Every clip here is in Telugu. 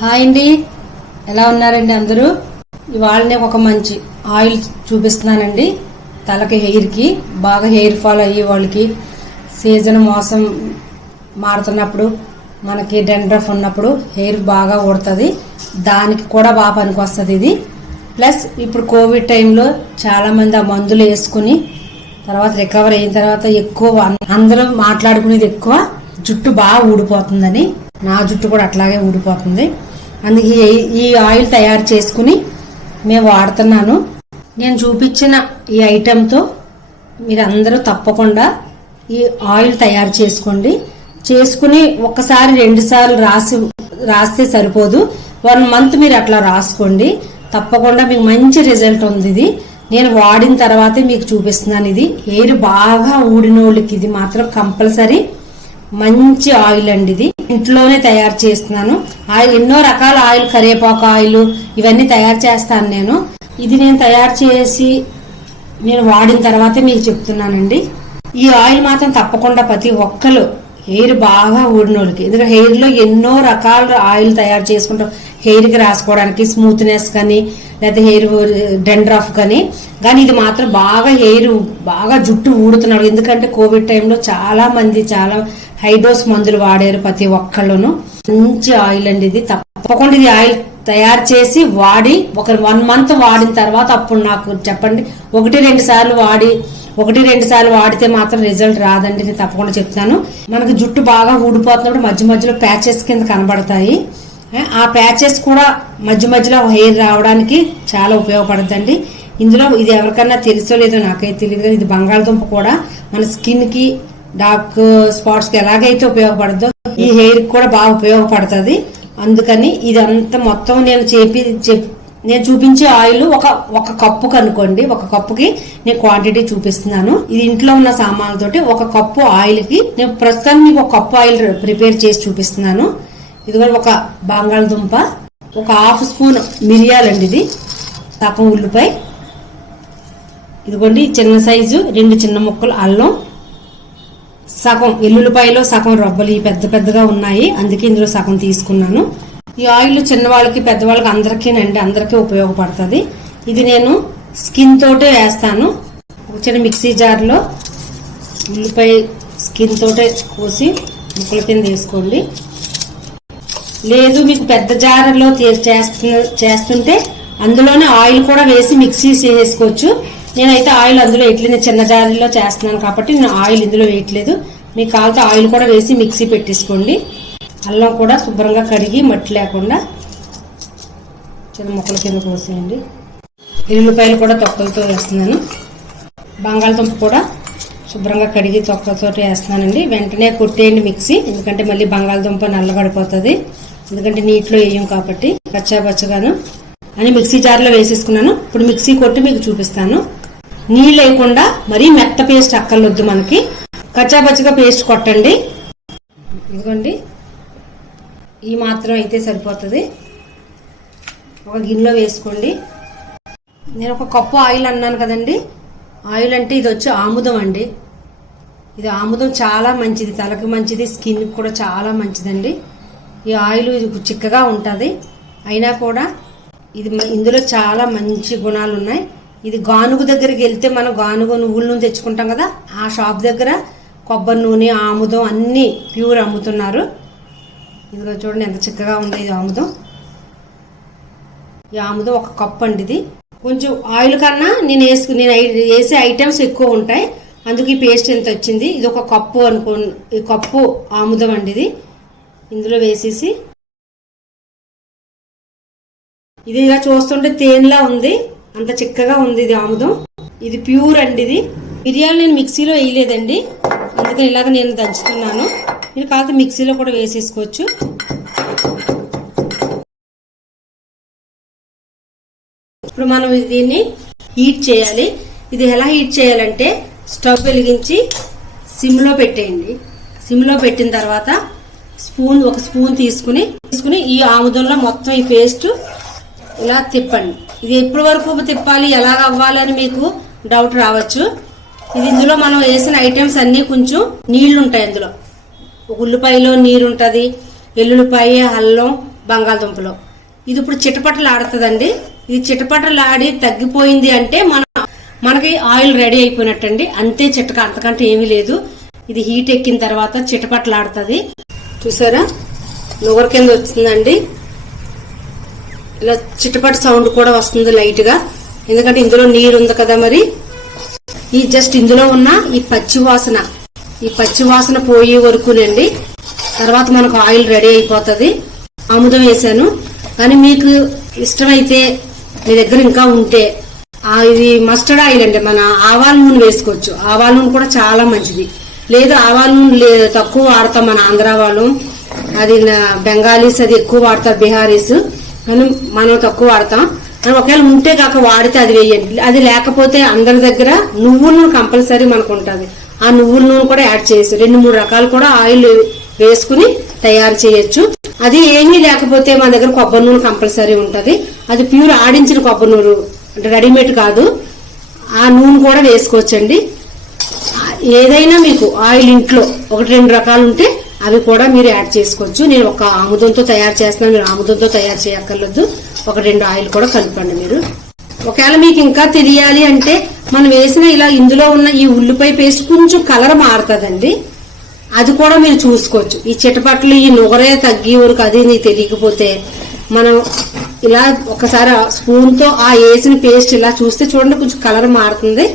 హాయ్ అండి, ఎలా ఉన్నారండి అందరూ? ఇవాళ నేను ఒక మంచి ఆయిల్ చూపిస్తున్నానండి. తలకి హెయిర్కి బాగా హెయిర్ ఫాల్ అయ్యే వాళ్ళకి, సీజన్ మోసం మారుతున్నప్పుడు, మనకి డెండ్రఫ్ ఉన్నప్పుడు హెయిర్ బాగా ఊడుతుంది. దానికి కూడా బాగా పనికి వస్తుంది ఇది. ప్లస్ ఇప్పుడు కోవిడ్ టైంలో చాలామంది ఆ మందులు వేసుకుని తర్వాత రికవర్ అయిన తర్వాత ఎక్కువ అందరూ మాట్లాడుకునేది ఎక్కువ జుట్టు బాగా ఊడిపోతుందని. నా జుట్టు కూడా అట్లాగే ఊడిపోతుంది. అందుకే ఈ ఆయిల్ తయారు చేసుకుని మేము వాడుతున్నాను. నేను చూపించిన ఈ ఐటెంతో మీరు అందరూ తప్పకుండా ఈ ఆయిల్ తయారు చేసుకుని ఒక్కసారి 2 సార్లు రాస్తే సరిపోదు. 1 మంత్ మీరు అట్లా రాసుకోండి. తప్పకుండా మీకు మంచి రిజల్ట్ ఉంది. ఇది నేను వాడిన తర్వాతే మీకు చూపిస్తున్నాను. ఇది హెయిర్ బాగా ఊడిన వాళ్ళకి ఇది మాత్రం కంపల్సరీ మంచి ఆయిల్ అండి. ఇది ఇంట్లోనే తయారు చేస్తున్నాను. ఆయిల్ ఎన్నో రకాల ఆయిల్, కరివేపాకు ఆయిల్ ఇవన్నీ తయారు చేస్తాను నేను. ఇది నేను తయారు చేసి నేను వాడిన తర్వాతే మీకు చెప్తున్నానండి. ఈ ఆయిల్ మాత్రం తప్పకుండా ప్రతి ఒక్కరు హెయిర్ బాగా ఊడినోళ్ళకి, ఎందుకంటే హెయిర్ లో ఎన్నో రకాల ఆయిల్ తయారు చేసుకుంటాం. హెయిర్ కి రాసుకోవడానికి స్మూత్నెస్ కానీ, లేకపోతే హెయిర్ డెండ్రఫ్ కానీ ఇది మాత్రం బాగా జుట్టు ఊడుతున్నాడు. ఎందుకంటే కోవిడ్ టైంలో చాలా హై డోస్ మందులు వాడారు ప్రతి ఒక్కళ్ళును. మంచి ఆయిల్ అండి ఇది. తప్పకుండా ఇది ఆయిల్ తయారు చేసి వాడి ఒక 1 మంత్ వాడిన తర్వాత అప్పుడు నాకు చెప్పండి. 1-2 సార్లు వాడితే మాత్రం రిజల్ట్ రాదండి. నేను తప్పకుండా చెప్తాను. మనకు జుట్టు బాగా ఊడిపోతున్నప్పుడు మధ్యలో ప్యాచెస్ కింద కనబడతాయి. ఆ ప్యాచెస్ కూడా మధ్యలో హెయిర్ రావడానికి చాలా ఉపయోగపడుతుందండి. ఇందులో ఇది ఎవరికన్నా తెలుసో లేదో నాకైతే తెలియదు కానీ ఇది బంగాళదుంప కూడా మన స్కిన్ కి, డార్క్ స్పాట్స్ కి ఎలాగైతే ఉపయోగపడుతుందో ఈ హెయిర్ కూడా బాగా ఉపయోగపడుతుంది. అందుకని ఇదంతా మొత్తం నేను చూపించే ఆయిల్ ఒక కప్పుకి అనుకోండి. ఒక కప్పుకి నేను క్వాంటిటీ చూపిస్తున్నాను. ఇది ఇంట్లో ఉన్న సామాన్లతోటి 1 కప్పు ఆయిల్ కి నేను ప్రస్తుతం మీకు 1 కప్పు ఆయిల్ ప్రిపేర్ చేసి చూపిస్తున్నాను. ఇదిగోండి, ఒక బంగాళదుంప, ఒక 1/2 స్పూన్ మిరియాలండి, ఇది సగం ఉల్లిపాయ, ఇదిగోండి చిన్న సైజు 2 చిన్న ముక్కలు అల్లం, సగం ఎల్లుల్లిపాయలో సగం రబ్బలు పెద్దగా ఉన్నాయి, అందుకే ఇందులో సగం తీసుకున్నాను. ఈ ఆయిల్ చిన్నవాళ్ళకి పెద్దవాళ్ళకి అందరికీ ఉపయోగపడుతుంది. ఇది నేను స్కిన్ తోటే వేస్తాను. ఒక చిన్న మిక్సీ జార్లో ఉల్లిపాయ స్కిన్ తోటే కోసి ముక్కల కింద వేసుకోండి. లేదు మీకు పెద్ద జార్లో చేస్తుంటే అందులోనే ఆయిల్ కూడా వేసి మిక్సీ చేసుకోవచ్చు. నేనైతే ఆయిల్ అందులో వేయట్లేదు, చిన్న జార్లో చేస్తున్నాను కాబట్టి నేను ఆయిల్ ఇందులో వేయట్లేదు. మీకు కావాలంటే ఆయిల్ కూడా వేసి మిక్సీ పెట్టేసుకోండి. అల్లం కూడా శుభ్రంగా కడిగి మట్టి లేకుండా చిన్న ముక్కల కింద కోసేయండి. ఎల్లుల్లిపాయలు కూడా తొక్కలతో వేస్తున్నాను. బంగాళదుంప కూడా శుభ్రంగా కడిగి తొక్కలతో వేస్తున్నానండి. వెంటనే కొట్టేయండి మిక్సీ, ఎందుకంటే మళ్ళీ బంగాళదుంప నల్లబడిపోతుంది. ఎందుకంటే నీటిలో వేయం కాబట్టి పచ్చగాను అని మిక్సీ జార్లో వేసేసుకున్నాను. ఇప్పుడు మిక్సీ కొట్టి మీకు చూపిస్తాను. నీళ్ళు వేయకుండా మరీ మెత్త పేస్ట్ అక్కర్లొద్దు, మనకి కచ్చాపచ్చగా పేస్ట్ కొట్టండి. ఇదిగోండి, ఈ మాత్రం అయితే సరిపోతుంది. ఒక గిన్నెలో వేసుకోండి. నేను 1 కప్పు ఆయిల్ అన్నాను కదండి. ఆయిల్ అంటే ఇది వచ్చి ఆముదం అండి. ఇది ఆముదం చాలా మంచిది, తలకి మంచిది, స్కిన్ కూడా చాలా మంచిదండి. ఈ ఆయిల్ ఇది చిక్కగా ఉంటుంది, అయినా కూడా ఇందులో చాలా మంచి గుణాలు ఉన్నాయి. ఇది గానుగు దగ్గరికి వెళ్తే మనం గానుగు నువ్వుల నూనె తెచ్చుకుంటాం కదా, ఆ షాప్ దగ్గర కొబ్బరి నూనె, ఆముదం అన్ని ప్యూర్ అమ్ముతున్నారు. ఇదిగో చూడండి ఎంత చిక్కగా ఉంది ఇది ఆముదం. ఈ ఆముదం 1 కప్పు అండి. ఇది కొంచెం ఆయిల్ కన్నా నేను వేసే ఐటమ్స్ ఎక్కువ ఉంటాయి, అందుకు ఈ పేస్ట్ ఎంత వచ్చింది. ఇది 1 కప్పు ఈ కప్పు ఆముదం అండి. ఇది ఇందులో వేసేసి ఇది ఇలా చూస్తుంటే తేనెలా ఉంది, అంత చిక్కగా ఉంది ఇది ఆముదం. ఇది ప్యూర్ అండి. ఇది మిరియాలు నేను మిక్సీలో వేయలేదండి, అందుకని ఇలాగ నేను దంచుతున్నాను. మీరు కాకపోతే మిక్సీలో కూడా వేసేసుకోవచ్చు. ఇప్పుడు మనం దీన్ని హీట్ చేయాలి. ఇది ఎలా హీట్ చేయాలంటే స్టవ్ వెలిగించి సిమ్లో పెట్టేయండి. సిమ్లో పెట్టిన తర్వాత 1 స్పూన్ తీసుకుని ఈ ఆముదంలో మొత్తం ఈ పేస్ట్ ఇలా తిప్పండి. ఇది ఎప్పటి వరకు తిప్పాలి, ఎలాగ అవ్వాలి అని మీకు డౌట్ రావచ్చు. ఇది ఇందులో మనం వేసిన ఐటమ్స్ అన్ని కొంచెం నీళ్లు ఉంటాయి. అందులో ఉల్లిపాయలో నీరు ఉంటుంది, ఎల్లుల్లిపాయ, అల్లం, బంగాళదుంపలో. ఇది ఇప్పుడు చిటపటలు ఆడుతుందండి. ఇది చిటపటలు ఆడి తగ్గిపోయింది అంటే మనకి ఆయిల్ రెడీ అయిపోయినట్టండి. అంతే చిటక, అంతకంటే ఏమీ లేదు. ఇది హీట్ ఎక్కిన తర్వాత చిటపటలు ఆడుతుంది. చూసారా నువ్వుల కింద వచ్చిందండి. ఇలా చిటపట సౌండ్ కూడా వస్తుంది లైట్ గా, ఎందుకంటే ఇందులో నీరు ఉంది కదా. మరి ఈ జస్ట్ ఇందులో ఉన్న ఈ పచ్చి వాసన పోయే వరకునండి. తర్వాత మనకు ఆయిల్ రెడీ అయిపోతుంది. ఆముదం వేసాను, కానీ మీకు ఇష్టమైతే మీ దగ్గర ఇంకా ఉంటే ఇది మస్టర్డ్ ఆయిల్ అండి, మన ఆవాల నూనె వేసుకోవచ్చు. ఆవాల నూనె కూడా చాలా మంచిది. లేదు ఆవాల నూనె తక్కువ వాడతాం మన ఆంధ్ర వాళ్ళు, అది బెంగాలీస్ అది ఎక్కువ వాడతారు, బీహారీస్, కానీ మనం తక్కువ వాడతాం. ఒకవేళ ఉంటే కాక వాడితే అది వేయండి. అది లేకపోతే అందరి దగ్గర నువ్వుల నూనె కంపల్సరీ మనకు ఉంటుంది. ఆ నువ్వుల నూనె కూడా యాడ్ చేయొచ్చు. 2-3 రకాలు కూడా ఆయిల్ వేసుకుని తయారు చేయొచ్చు. అది ఏమీ లేకపోతే మన దగ్గర కొబ్బరి నూనె కంపల్సరీ ఉంటుంది. అది ప్యూర్ ఆడించిన కొబ్బరి నూనె, అంటే రెడీమేడ్ కాదు. ఆ నూనె కూడా వేసుకోవచ్చండి. ఏదైనా మీకు ఆయిల్ ఇంట్లో 1-2 రకాలు ఉంటే అవి కూడా మీరు యాడ్ చేసుకోవచ్చు. నేను ఒక ఆముదంతో తయారు చేస్తున్నాను, మీరు ఆముదంతో తయారు చేయక్కర్లేదు. 1-2 ఆయిల్ కూడా కలపండి మీరు. ఒకవేళ మీకు ఇంకా తెలియాలి అంటే మనం వేసిన ఇలా ఇందులో ఉన్న ఈ ఉల్లిపాయ పేస్ట్ కొంచెం కలర్ మారుతుందండి, అది కూడా మీరు చూసుకోవచ్చు. ఈ చిటపట్లు ఈ నుగరే తగ్గి వరకు అది నీకు తెలియకపోతే మనం ఇలా ఒకసారి స్పూన్ తో ఆ వేసిన పేస్ట్ ఇలా చూస్తే చూడండి, కొంచెం కలర్ మారుతుంది,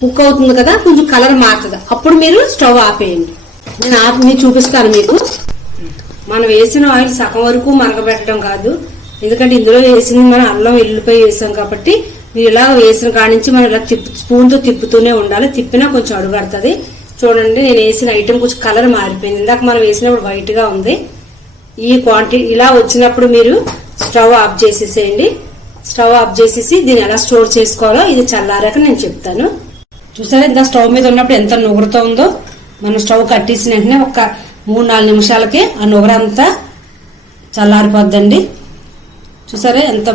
కుక్ అవుతుంది కదా, కొంచెం కలర్ మారుతుంది. అప్పుడు మీరు స్టవ్ ఆపేయండి. నేను ఆపి చూపిస్తాను మీకు. మనం వేసిన ఆయిల్ సగం వరకు మరగబెట్టడం కాదు, ఎందుకంటే ఇందులో వేసింది మనం అల్లం వెల్లుల్లిపాయ వేసాం కాబట్టి మీరు ఇలా వేసిన కాడి నుంచి మనం ఇలా స్పూన్ తో తిప్పుతూనే ఉండాలి. తిప్పినా కొంచెం అడుగడుతుంది. చూడండి నేను వేసిన ఐటెం కొంచెం కలర్ మారిపోయింది. ఇందాక మనం వేసినప్పుడు వైట్ గా ఉంది. ఈ క్వాంటిటీ ఇలా వచ్చినప్పుడు మీరు స్టవ్ ఆఫ్ చేసేసేయండి. స్టవ్ ఆఫ్ చేసేసి దీన్ని ఎలా స్టోర్ చేసుకోవాలో ఇది చల్లారాక నేను చెప్తాను. చూసారా ఇంత స్టవ్ మీద ఉన్నప్పుడు ఎంత నుగురుతో ఉందో. మనం స్టవ్ కట్టేసిన వెంటనే ఒక 3-4 నిమిషాలకే ఆ నుగరంతా చల్లారిపోద్దండి. చూసారా ఎంత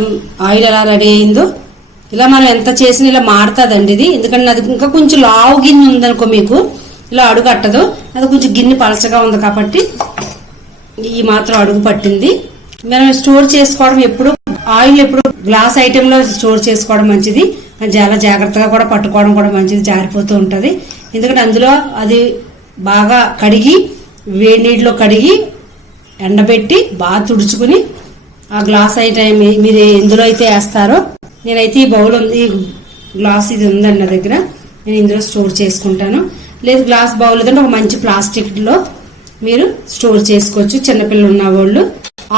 ఆయిల్ ఎలా రెడీ అయిందో. ఇలా మనం ఎంత చేసినా ఇలా మారుతుందండి ఇది, ఎందుకంటే అది ఇంకా కొంచెం లావు గిన్నె ఉందనుకో మీకు ఇలా అడుగు కట్టదు. అది కొంచెం గిన్నె పలచగా ఉంది కాబట్టి ఈ మాత్రం అడుగు పట్టింది. మనం స్టోర్ చేసుకోవడం ఎప్పుడు ఆయిల్ ఎప్పుడు గ్లాస్ ఐటెం లో స్టోర్ చేసుకోవడం మంచిది. చాలా జాగ్రత్తగా కూడా పట్టుకోవడం కూడా మంచిది, జారిపోతూ ఉంటది. ఎందుకంటే అందులో అది బాగా కడిగి వేడి నీటిలో కడిగి ఎండబెట్టి బాగా తుడుచుకుని ఆ గ్లాస్ ఐటమ్ మీరు ఎందులో అయితే వేస్తారో, నేనైతే ఈ బౌల్ ఉంది, ఈ గ్లాస్ ఇది ఉందండి నా దగ్గర, నేను ఇందులో స్టోర్ చేసుకుంటాను. లేదు గ్లాస్ బౌల్ లేదంటే ఒక మంచి ప్లాస్టిక్ లో మీరు స్టోర్ చేసుకోవచ్చు చిన్నపిల్లలు ఉన్న వాళ్ళు.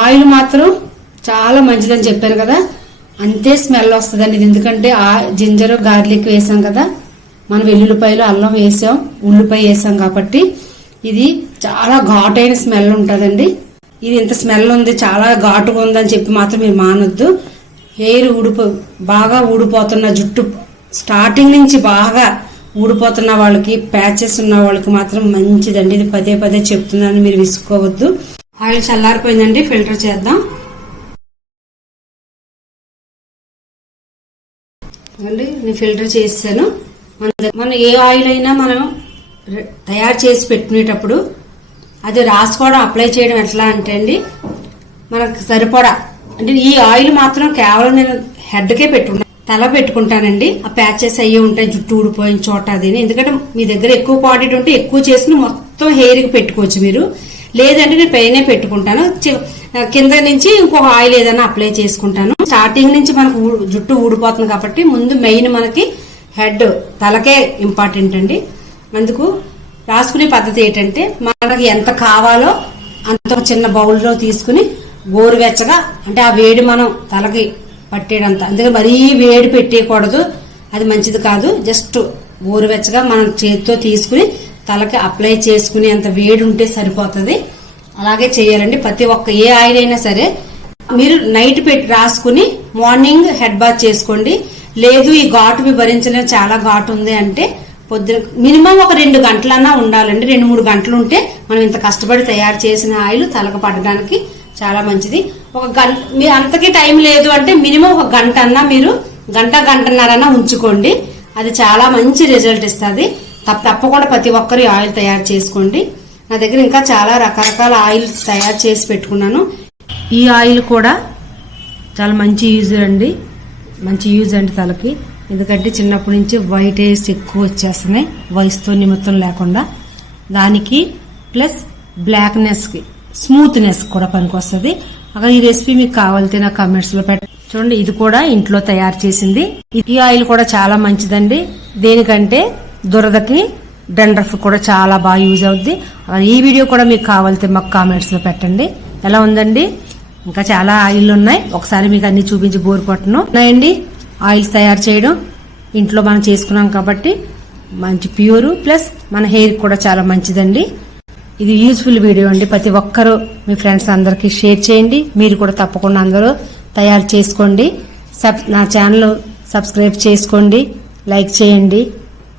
ఆయిల్ మాత్రం చాలా మంచిదని చెప్పాను కదా, అంతే స్మెల్ వస్తుందండి ఇది. ఎందుకంటే జింజర్ గార్లిక్ వేసాం కదా, మనం వెల్లుల్లిపాయలు అల్లం వేసాం, ఉల్లిపాయ వేసాం కాబట్టి ఇది చాలా ఘాటైన స్మెల్ ఉంటుందండి. ఇది ఇంత స్మెల్ ఉంది చాలా ఘాటుగా ఉందని చెప్పి మాత్రం మీరు మానొద్దు. హెయిర్ బాగా ఊడిపోతున్న జుట్టు స్టార్టింగ్ నుంచి బాగా ఊడిపోతున్న వాళ్ళకి, ప్యాచెస్ ఉన్న వాళ్ళకి మాత్రం మంచిదండి. ఇది పదే పదే చెప్తున్నాను, మీరు విసుకోవద్దు. ఆయిల్ చల్లారిపోయిందండి, ఫిల్టర్ చేద్దాం. నేను ఫిల్టర్ చేసాను. మనం ఏ ఆయిల్ అయినా మనం తయారు చేసి పెట్టుకునేటప్పుడు అది రాసుకోవడం, అప్లై చేయడం ఎట్లా అంటే అండి, మనకు సరిపడా అంటే ఈ ఆయిల్ మాత్రం కేవలం నేను హెడ్కే పెట్టుకుంటాను, తల పెట్టుకుంటానండి. ఆ ప్యాచెస్ అయ్యి ఉంటాయి జుట్టు ఊడిపోయిన చోట అది. ఎందుకంటే మీ దగ్గర ఎక్కువ క్వాంటిటీ ఉంటే ఎక్కువ చేసుకుని మొత్తం హెయిర్కి పెట్టుకోవచ్చు మీరు. లేదంటే నేను పైనే పెట్టుకుంటాను, కింద నుంచి ఇంకొక ఆయిల్ ఏదైనా అప్లై చేసుకుంటాను. స్టార్టింగ్ నుంచి మనకు జుట్టు ఊడిపోతుంది కాబట్టి ముందు మెయిన్ మనకి హెడ్ తలకే ఇంపార్టెంట్ అండి. అందుకు రాసుకునే పద్ధతి ఏంటంటే మనకి ఎంత కావాలో అంత చిన్న బౌల్లో తీసుకుని గోరువెచ్చగా, అంటే ఆ వేడి మనం తలకి పట్టేడంత, అందుకే మరీ వేడి పెట్టేయకూడదు, అది మంచిది కాదు. జస్ట్ గోరువెచ్చగా మనం చేతితో తీసుకుని తలకి అప్లై చేసుకుని అంత వేడి ఉంటే సరిపోతుంది. అలాగే చేయాలండి ప్రతి ఒక్క ఏ ఆయిల్ అయినా సరే. మీరు నైట్ పెట్టి రాసుకుని మార్నింగ్ హెడ్ బాత్ చేసుకోండి. లేదు ఈ ఘాటు భరించలేం, చాలా ఘాటు ఉంది అంటే పొద్దున మినిమం ఒక 2 గంటలన్నా ఉండాలండి. 2-3 గంటలు ఉంటే మనం ఇంత కష్టపడి తయారు చేసిన ఆయిల్ తలకు పడడానికి చాలా మంచిది. ఒక గంట మీరు అంతకీ టైం లేదు అంటే మినిమం ఒక గంట అన్నా మీరు గంటన్నరన్నా ఉంచుకోండి, అది చాలా మంచి రిజల్ట్ ఇస్తుంది. తప్పకుండా ప్రతి ఒక్కరు ఆయిల్ తయారు చేసుకోండి. నా దగ్గర ఇంకా చాలా రకరకాల ఆయిల్ తయారు చేసి పెట్టుకున్నాను. ఈ ఆయిల్ కూడా చాలా మంచి యూజ్ అండి, మంచి యూజ్ అండి తలకి. ఎందుకంటే చిన్నప్పటి నుంచి వైట్ హెయిర్స్ ఎక్కువ వచ్చేస్తున్నాయి వయసుతో నిమిత్తం లేకుండా. దానికి ప్లస్ బ్లాక్నెస్కి స్మూత్నెస్ కూడా పనికొస్తుంది. అక్కడ ఈ రెసిపీ మీకు కావాలితే నా కామెంట్స్ లో చూడండి. ఇది కూడా ఇంట్లో తయారు చేసింది. ఈ ఆయిల్ కూడా చాలా మంచిదండి. దేనికంటే దురదకి, డండ్రఫ్ కూడా చాలా బాగా యూజ్ అవుద్ది. ఈ వీడియో కూడా మీకు కావాలితే మాకు కామెంట్స్ లో పెట్టండి. ఎలా ఉందండి? ఇంకా చాలా ఆయిల్ ఉన్నాయి, ఒకసారి మీకు అన్ని చూపించి బోర్ కొట్టను ఉన్నాయండి. ఆయిల్స్ తయారు చేయడం ఇంట్లో మనం చేసుకున్నాం కాబట్టి మంచి ప్యూర్, ప్లస్ మన హెయిర్ కూడా చాలా మంచిదండి. ఇది యూజ్ఫుల్ వీడియో అండి. ప్రతి ఒక్కరూ మీ ఫ్రెండ్స్ అందరికి షేర్ చేయండి. మీరు కూడా తప్పకుండా అందరూ తయారు చేసుకోండి. నా ఛానల్ సబ్స్క్రైబ్ చేసుకోండి, లైక్ చేయండి.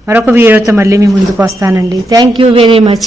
మరొక వీడియోతో మళ్ళీ మీ ముందుకు వస్తానండి. Thank you very much.